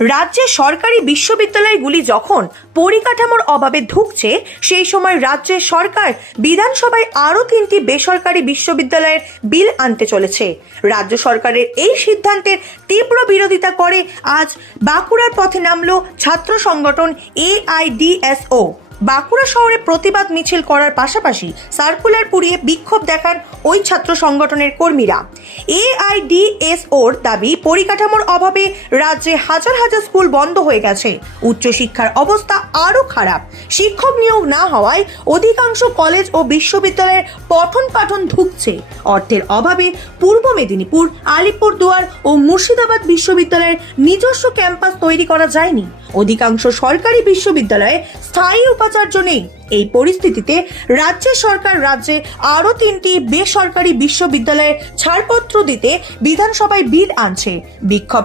রাজ্যের সরকারি বিশ্ববিদ্যালয়গুলি যখন পরিকাঠামোর অভাবে ধুঁকছে, সেই সময় রাজ্যের সরকার বিধানসভায় আরও 3টি বেসরকারি বিশ্ববিদ্যালয়ের বিল আনতে চলেছে। রাজ্য সরকারের এই সিদ্ধান্তের তীব্র বিরোধিতা করে আজ বাঁকুড়ার পথে নামল ছাত্র সংগঠন AIDSO। বাঁকুড়া শহরে প্রতিবাদ মিছিল করার পাশাপাশি সার্কুলার পুড়িয়ে বিক্ষোভ দেখান ওই ছাত্র সংগঠনের কর্মীরা। AIDSOর দাবি, পরিকাঠামোর অভাবে রাজ্যে হাজার হাজার স্কুল বন্ধ হয়ে গেছে, উচ্চশিক্ষার অবস্থা আরও খারাপ, শিক্ষক নিয়োগ না হওয়ায় অধিকাংশ কলেজ ও বিশ্ববিদ্যালয়ের পঠন পাঠন ধুঁকছে, অর্থের অভাবে পূর্ব মেদিনীপুর, আলিপুরদুয়ার ও মুর্শিদাবাদ বিশ্ববিদ্যালয়ের নিজস্ব ক্যাম্পাস তৈরি করা যায়নি, অধিকাংশ সরকারি বিশ্ববিদ্যালয়ে স্থায়ী উপাচার্য নেই। এই পরিস্থিতিতে রাজ্যের সরকার রাজ্যে আরও 3টি বেসরকারি বিশ্ববিদ্যালয়ে ছাড়পত্র দিতে বিধানসভায় বিল আনছে। বিক্ষোভ